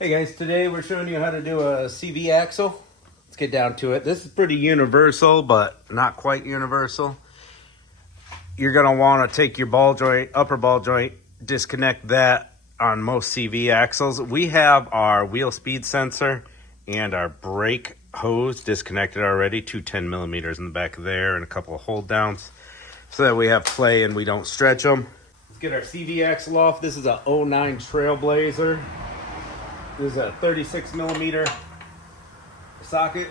Hey guys, today we're showing you how to do a CV axle. Let's get down to it. This is pretty universal, but not quite universal. You're gonna wanna take your ball joint, upper ball joint, disconnect that on most CV axles. We have our wheel speed sensor and our brake hose disconnected already, two 10 millimeters in the back there and a couple of hold downs so that we have play and we don't stretch them. Let's get our CV axle off. This is a 09 Trailblazer. This is a 36 millimeter socket.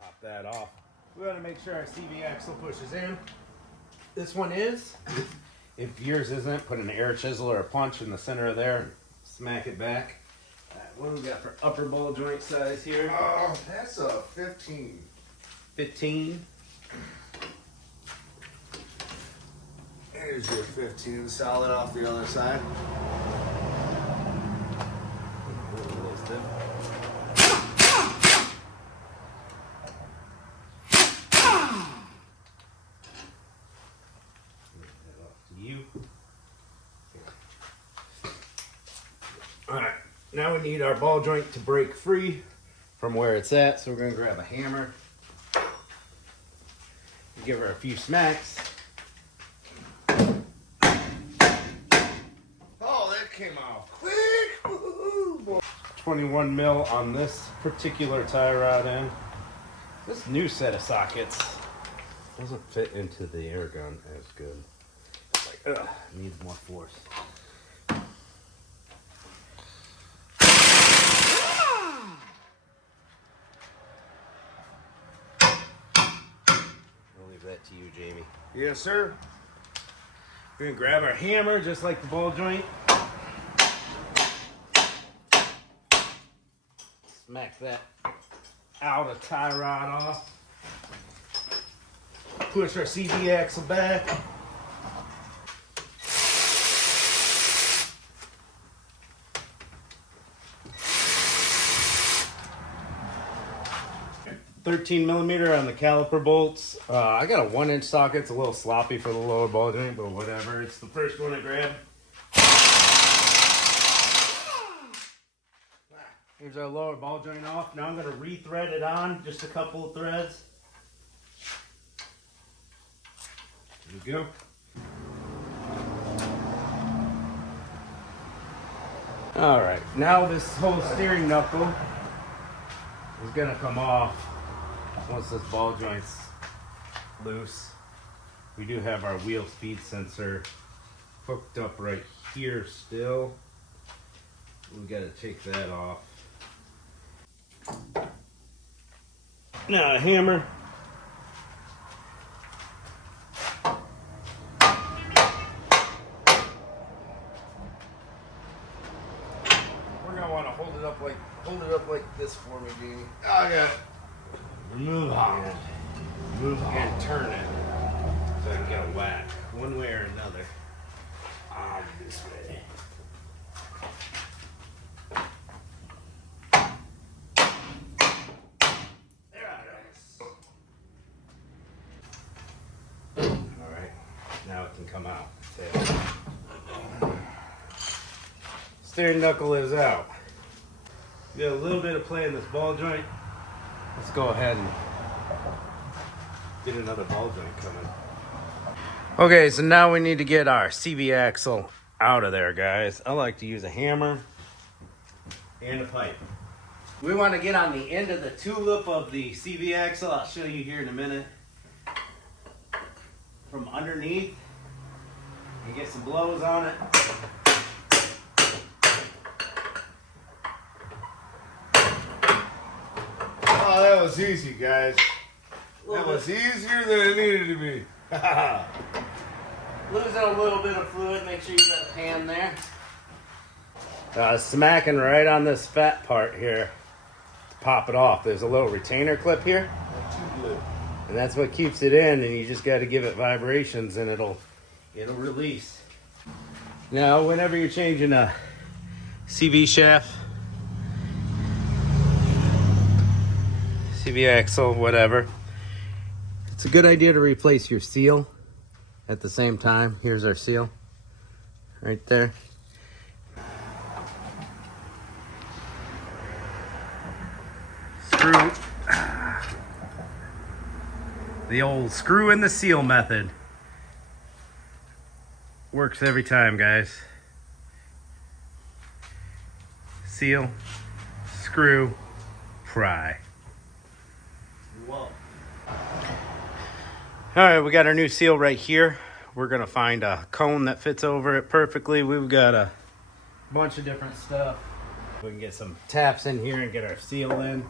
Pop that off. We want to make sure our CV axle pushes in. This one is. If yours isn't, put an air chisel or a punch in the center of there and smack it back. What do we got for upper ball joint size here? Oh, that's a 15. 15. There's your 15 solid off the other side. Alright, now we need our ball joint to break free from where it's at, so we're going to grab a hammer. Give her a few smacks. Oh, that came out quick. Woo-hoo. 21 mil on this particular tie rod end. This new set of sockets doesn't fit into the air gun as good. It's like, ugh, needs more force. I'll leave that to you, Jamie. Yes, sir. We're gonna grab our hammer just like the ball joint. Smack that outer tie rod off. Push our CV axle back. .13 millimeter on the caliper bolts. I got a 1-inch socket. It's a little sloppy for the lower ball joint, but whatever. It's the first one I grabbed. Here's our lower ball joint off. Now I'm going to re-thread it on, just a couple of threads. There we go. All right, now this whole steering knuckle is going to come off once this ball joint's loose. We do have our wheel speed sensor hooked up right here still. We got to take that off. Now a hammer. We're gonna want to hold it up like this for me, Jeannie. Oh, yeah. Move on. Move on. And turn it so I can get a whack one way or another. On this way. Alright, now it can come out. Steering knuckle is out. We got a little bit of play in this ball joint. Let's go ahead and get another ball joint coming. Okay, so now we need to get our CV axle out of there, guys. I like to use a hammer and a pipe. We want to get on the end of the tulip of the CV axle. I'll show you here in a minute. From underneath and get some blows on it. Oh, that was easy, guys. That was easier than it needed to be. Losing a little bit of fluid. Make sure you got a pan there. Smacking right on this fat part here to pop it off. There's a little retainer clip here. And that's what keeps it in, and you just got to give it vibrations and it'll release. Now, whenever you're changing a CV shaft, CV axle, whatever, It's a good idea to replace your seal at the same time. Here's our seal right there. Screw. The old screw in the seal method. Works every time, guys. Seal, screw, pry. Whoa. All right, we got our new seal right here. We're gonna find a cone that fits over it perfectly. We've got a bunch of different stuff. We can get some taps in here and get our seal in.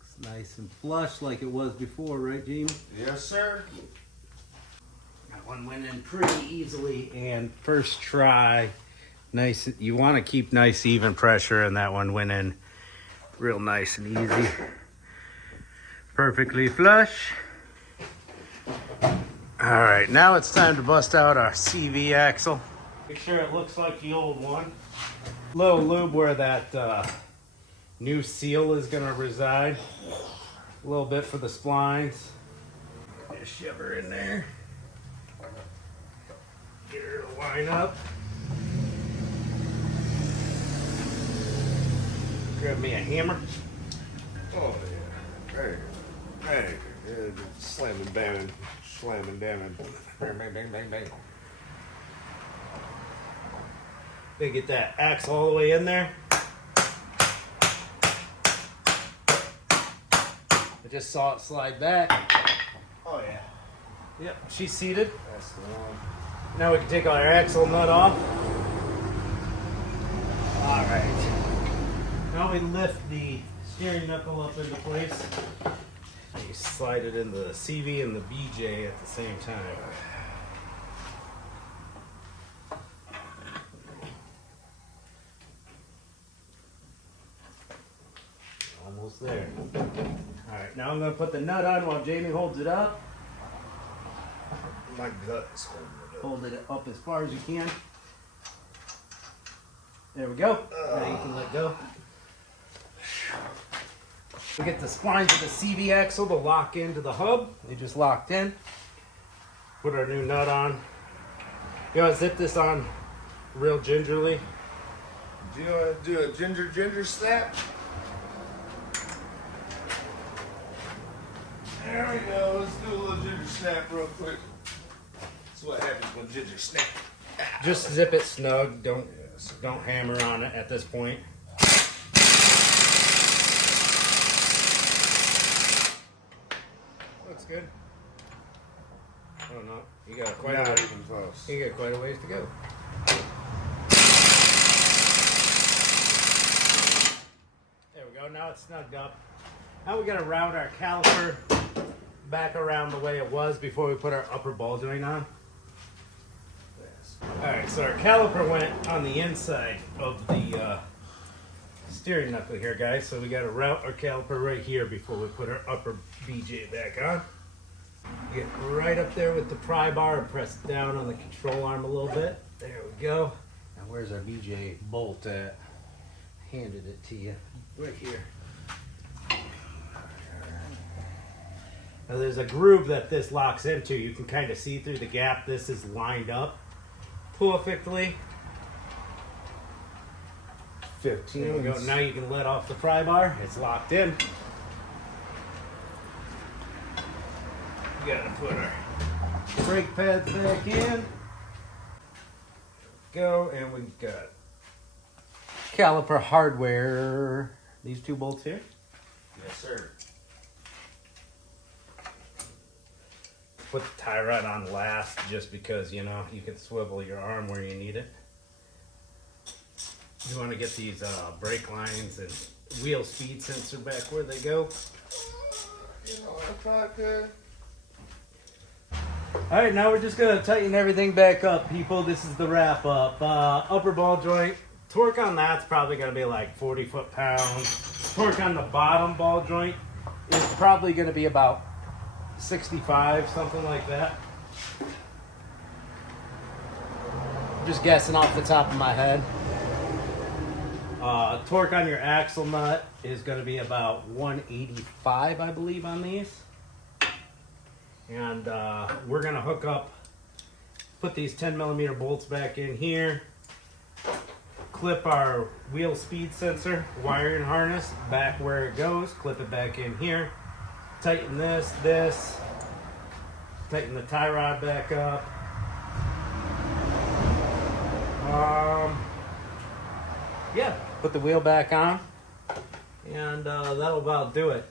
It's nice and flush like it was before, right, Jamie? Yes, sir. That one went in pretty easily, and first try, nice. You want to keep nice even pressure, and that one went in real nice and easy. Perfectly flush. All right, now it's time to bust out our CV axle. Make sure it looks like the old one. Little lube where that new seal is gonna reside. A little bit for the splines. Just shove her in there. Get her to line up. Grab me a hammer. Oh yeah. Hey. Yeah, slamming, bamming, slamming, damming. Bang, bang, bang, bang, bang. They get that axle all the way in there. I just saw it slide back. Oh yeah. Yep, she's seated. That's the one. Now we can take our axle nut off. All right. Now we lift the steering knuckle up into place. You slide it into the CV and the BJ at the same time. Almost there. All right, now I'm going to put the nut on while Jamie holds it up. My gut's holding it up. Hold it up as far as you can. There we go. Now you can let go. We get the splines of the CV axle to lock into the hub. They just locked in. Put our new nut on. You want to zip this on real gingerly. Do you want to do a ginger snap? There we go. Let's do a little ginger snap real quick. That's what happens when ginger snap. Just zip it snug. Don't hammer on it at this point. Looks good. Oh no, you got quite a Not ways. even close. You got quite a ways to go. There we go. Now it's snugged up. Now we got to round our caliper back around the way it was before we put our upper ball joint on. Alright, so our caliper went on the inside of the steering knuckle here, guys. So we got to route our caliper right here before we put our upper BJ back on. Get right up there with the pry bar and press down on the control arm a little bit. There we go. Now where's our BJ bolt at? Handed it to you. Right here. Now there's a groove that this locks into. You can kind of see through the gap. This is lined up perfectly. 15. There we go. Now you can let off the pry bar. It's locked in. We gotta put our brake pads back in. Go, and we've got caliper hardware. These two bolts here. Yes, sir. Put the tie rod on last just because, you know, you can swivel your arm where you need it. You want to get these brake lines and wheel speed sensor back where they go. You know, I thought good. All right, now we're just going to tighten everything back up, people. This is the wrap up. Upper ball joint, torque on that's probably going to be like 40 foot-pounds. Torque on the bottom ball joint is probably going to be about 65, something like that. just guessing off the top of my head. Torque on your axle nut is going to be about 185, I believe, on these. And we're going to hook up, put these 10mm bolts back in here, clip our wheel speed sensor wiring harness back where it goes, clip it back in here, tighten this, tighten the tie rod back up. Yeah, put the wheel back on, and that'll about do it.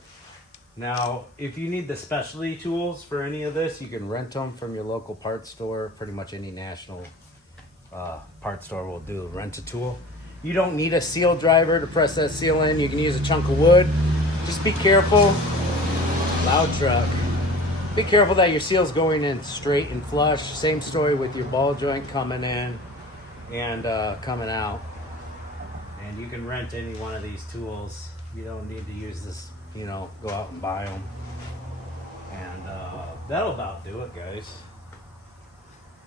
Now, if you need the specialty tools for any of this, you can rent them from your local parts store. Pretty much any national parts store will do rent a tool. You don't need a seal driver to press that seal in. You can use a chunk of wood. Just be careful. Loud truck. Be careful that your seal's going in straight and flush. Same story with your ball joint coming in and coming out. And you can rent any one of these tools. You don't need to use this, you know, go out and buy them. And that'll about do it, guys.